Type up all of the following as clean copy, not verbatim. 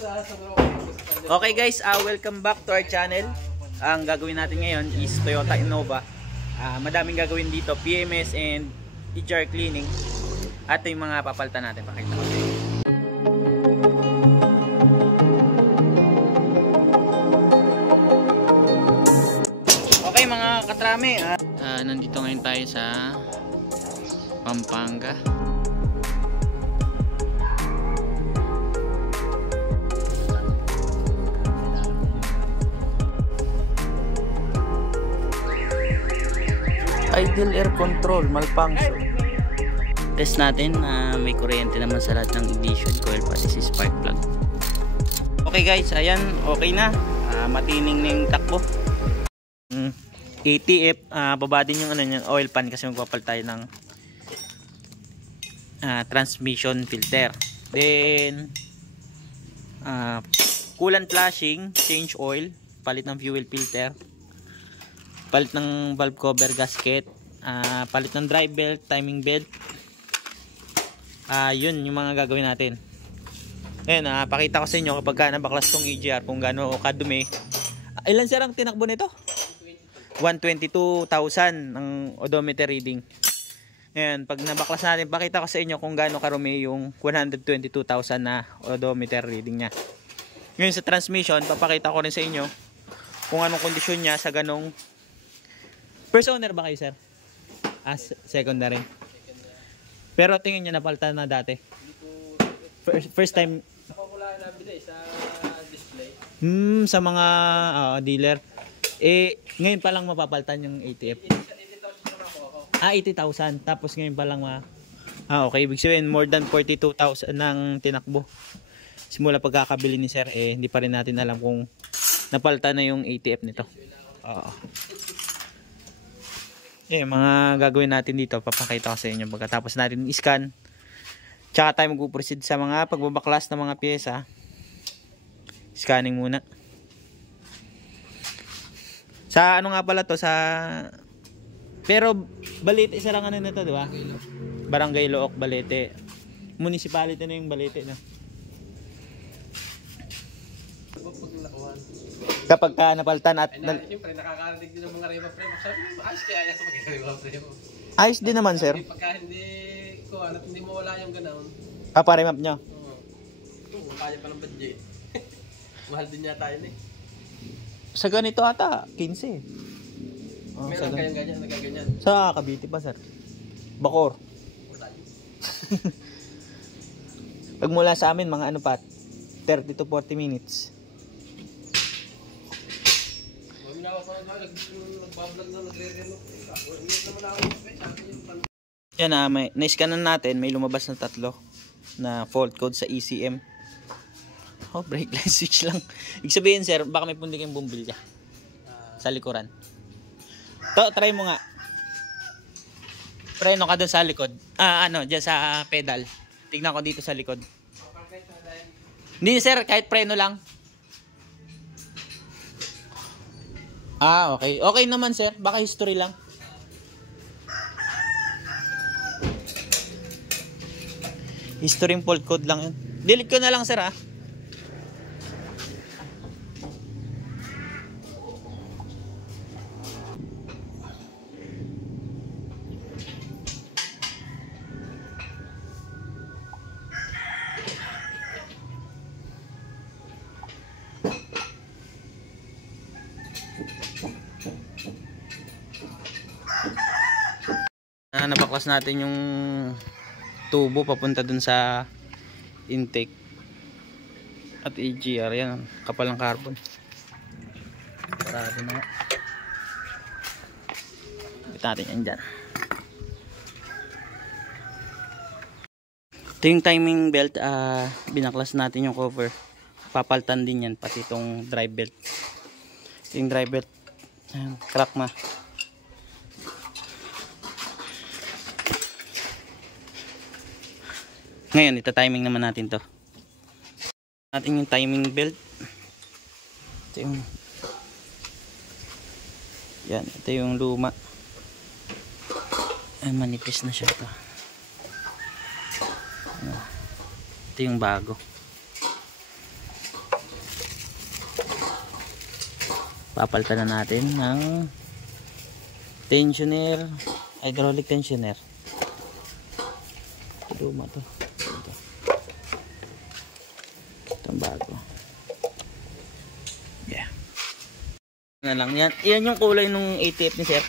Okay guys, welcome back to our channel. Ang gagawin natin ngayon is Toyota Innova. Madaming gagawin dito, PMS and EGR cleaning. At yung mga papalitan natin, pakita ko. Okay mga katrame, nandito ngayon tayo sa Pampanga. Idle air control malfunction. Test natin na may kuryente naman sa lahat ng ignition coil pati si spark plug. Okay guys, ayan, okay na. Matining na yung takbo. ATF, baba din yung oil pan kasi magpapalit tayo ng transmission filter. Then coolant flashing, change oil, palit ng fuel filter, palit ng valve cover gasket, palit ng drive belt, timing belt. Yun yung mga gagawin natin. Ayun, pakita ko sa inyo kapag nabaklas tong EGR kung gaano kadumi. Ilan sir ang tinakbo nito? 122,000 ang odometer reading. Ayun, pag nabaklas natin, pakita ko sa inyo kung gaano karumi yung 122,000 na odometer reading niya. Ngayon sa transmission, papakita ko rin sa inyo kung anong kondisyon niya sa ganong. First owner ba kayo sir? Secondary. Pero tingin niya napalitan na dati. First time. Wala na bili sa display. Sa mga dealer. Ngayon pa lang mapapalitan yung ATF. 80,000. Tapos ngayon pa lang okay, ibig sabihin more than 42,000 ng tinakbo. Simula pagkakabili ni sir, hindi pa rin natin alam kung napalitan na yung ATF nito. Mga gagawin natin dito, papakita ko sa inyo pagkatapos natin i-scan. Tsaka tayo mag-proceed sa mga pagbabaklas ng mga pyesa. Scanning muna. Sa ano nga pala to, pero Balete, isa lang nito, di ba? Barangay Look, Balete. Municipality na yung Balete, no? Kapag napalitan at siyempre nakakarinig din ng mga rema frame. Sabi mo, ayos kaya sa mag-rema frame. Ayos din naman sir. Pagka hindi mo wala yung ganoon. Pa-remap nyo? Oo, kaya pa ng budget. Mahal din yata yun Sa ganito ata, 15. Meron kayang ganyan, nagaganyan. Sa Cavite pa sir? Bacoor? Wala yun. Pag mula sa amin, mga 30 to 40 minutes. Yan na-scanan natin, may lumabas na 3 na fault code sa ECM. Brake light switch lang. Ibig sabihin sir, baka may pundik yung bumbilya sa likuran. Try mo nga. Preno ka doon sa likod. Diyan sa pedal. Tignan ko dito sa likod. Hindi sir, kahit preno lang. Okay. Okay naman sir, baka history lang. History fault code lang yun. Delete ko na lang sir Nabaklas natin yung tubo papunta dun sa intake at EGR. Yan, kapal ng carbon. Parado na nga. Bit natin yan dyan. Ito yung timing belt. Binaklas natin yung cover. Papaltan din yan, pati itong drive belt. Ito yung drive belt. Crack na. Ngayon, ita-timing naman natin to. Natin yung timing belt. Ito yung ito yung luma. Manipis na siya ito. Ito yung bago. papalitan na natin ng tensioner, hydraulic tensioner. Luma to. Itong bago. Yeah. Na lang yan. Yan yung kulay nung ATF ni sir.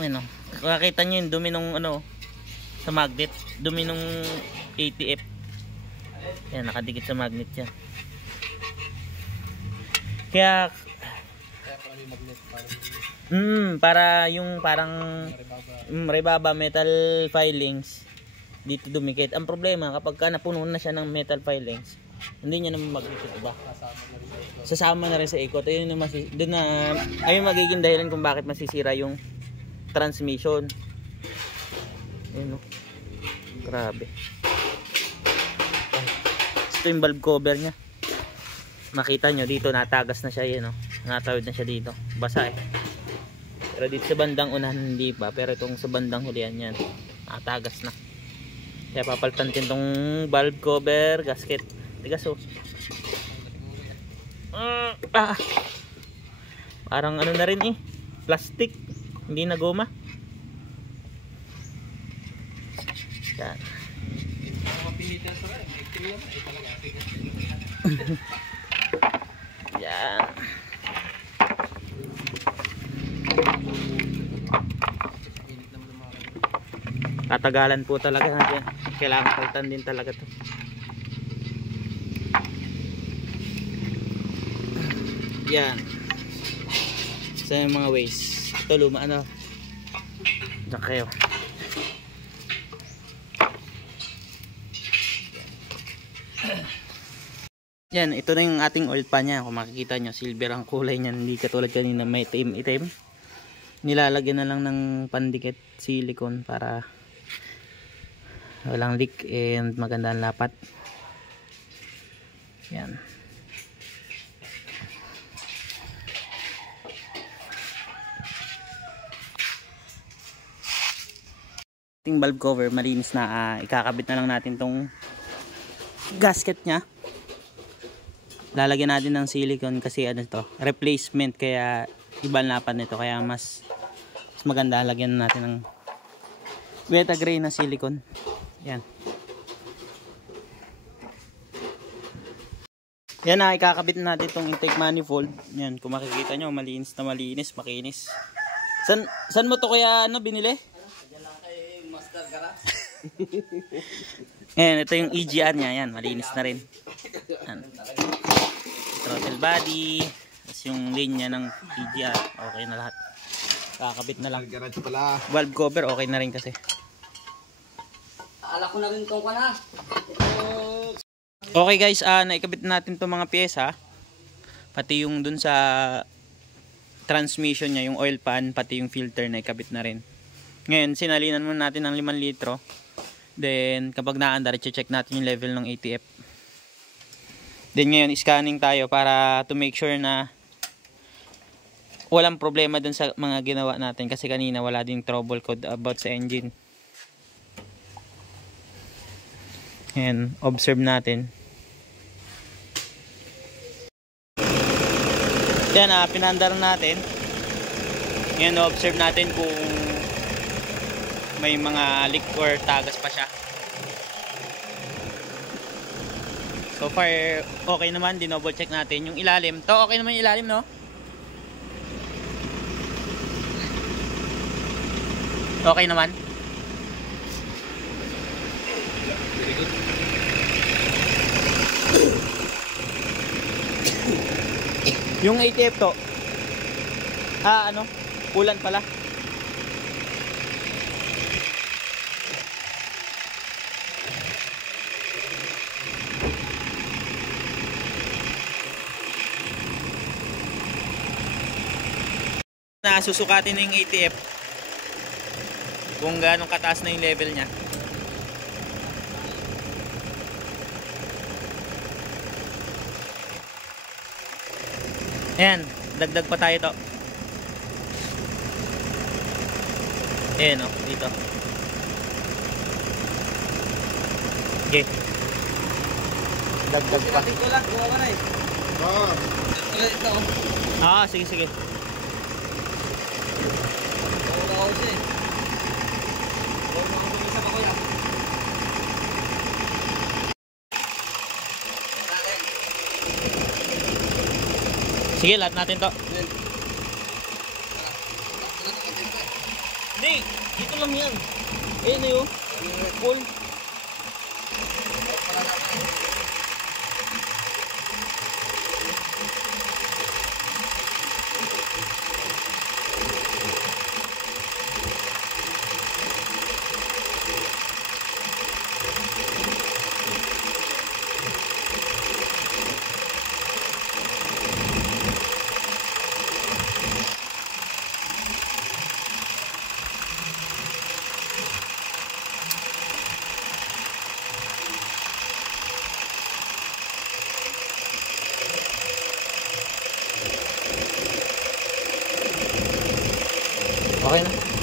Ano? Kakita nyo yung dumi nung ano sa magnet. Dumi nung ATF. Yan, nakadikit sa magnet yan. Kaya para may magnet para yung parang rebaba metal filings dito dumikit. Ang problema kapag ka napuno na siya ng metal filings, hindi niya naman magdikit ba? Sasama na rin sa ikot. Ayun yung doon na ayun magiging dahilan kung bakit masisira yung transmission. Ayun, no? Grabe. Ito yung valve cover niya. Makita nyo dito natagas na siya yun, no? Natawid na siya dito. Basa eh. Pero dito sa bandang unahan hindi pa. Pero itong sa bandang hulihan yan natagas na. Kaya papalitan din tong valve cover, gasket. Tigas oh. Parang ano na rin eh. Plastic. Hindi na goma. Yan. Yan. Tatagalan po talaga natin. Kailangan palitan din talaga to. Yan. Sa mga ways. Ito luma ano. Diyan kayo. Yan, ito na yung ating oil pan niya. Kung makikita nyo, silver ang kulay niya. Hindi katulad kanina may itim-itim. Nilalagyan na lang ng pandikit silicone para walang leak and maganda ang lapat. Yan. Ating valve cover malinis na. Ikakabit na lang natin tong gasket nya. Lalagyan natin ng silicone kasi ano to, replacement, kaya ibang lapat nito, kaya mas maganda lagyan natin ng beta gray na silicone. Yan. Yan na, ikakabit natin itong intake manifold. Yan, kung makikita nyo, malinis na malinis, makinis. San mo to kaya ano binili? Diyan lang kay Master Garage. Yan, ito yung EGR nya. Yan, malinis na rin. Yan. Throttle body, tapos yung linya ng EGR, okay na lahat. Kakabit na lang. Valve cover, okay na rin kasi. Ala ko na rin itong kana. Okay guys, naikabit natin itong mga pyesa. Pati yung dun sa transmission niya, yung oil pan, pati yung filter na ikabit na rin. Ngayon, sinalinan muna natin ng 5 litro. Then, kapag naandar, i-check natin yung level ng ATF. Then ngayon, scanning tayo para to make sure na walang problema dun sa mga ginawa natin. Kasi kanina wala ding trouble code about sa engine. Ayan, observe natin. Yan, pinandar natin. Yan, observe natin kung may mga leak or tagas pa siya. So far, okay naman. Dinouble check natin yung ilalim. To, okay naman yung ilalim, no? Okay naman. Yung ATF to, ano, ulan pala. Na susukatin na yung ATF kung gaano kataas na yung level nya. Ayan, dagdag pa tayo to. Ayan o, dito. Okay. Dagdag pa. Ito lang, gawa ka na eh. Oo. Ito. Ah, sige, sige. Wala ako siya eh. Wala ako isa pa kuya. Sige, lahat natin to. Hindi, dito lang yan. Ayun na yun. Full. Okay na.